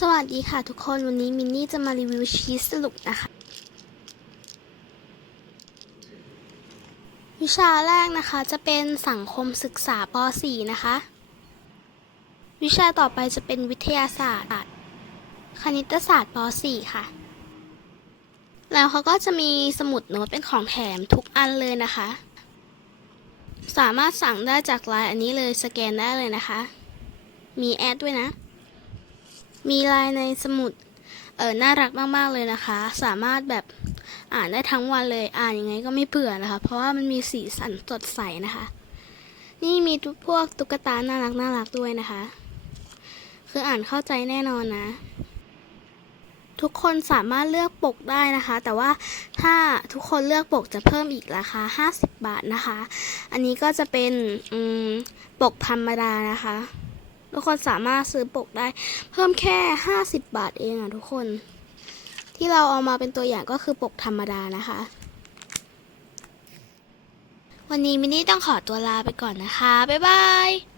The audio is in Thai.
สวัสดีค่ะทุกคนวันนี้มินนี่จะมารีวิวชีสสลุกนะคะ วิชาแรกนะคะจะเป็นสังคมศึกษาป .4 นะคะ วิชาต่อไปจะเป็นวิทยาศาสตร์ คณิตศาสตร์ป .4 ค่ะ แล้วเขาก็จะมีสมุดโน้ตเป็นของแถมทุกอันเลยนะคะ สามารถสั่งได้จากไลน์อันนี้เลยสแกนได้เลยนะคะ มีแอดด้วยนะ มีลายในสมุด เออน่ารักมาก ๆ เลยนะคะ สามารถแบบอ่านได้ทั้งวันเลย อ่านยังไงก็ไม่เบื่อนะคะ เพราะว่ามันมีสีสันสดใสนะคะ นี่มีพวกตุ๊กตา น่ารักน่ารักด้วยนะคะ คืออ่านเข้าใจแน่นอนนะ ทุกคนสามารถเลือกปกได้นะคะ แต่ว่าถ้าทุกคนเลือกปกจะเพิ่มอีกราคา 50 บาทนะคะ อันนี้ก็จะเป็นปกธรรมดานะคะ ทุกคนสามารถซื้อปกได้ เพิ่มแค่ 50 บาทเองอะทุกคน ที่เราเอามาเป็นตัวอย่างก็คือปกธรรมดานะคะ วันนี้มินนี่ต้องขอตัวลาไปก่อนนะคะ บ๊ายบาย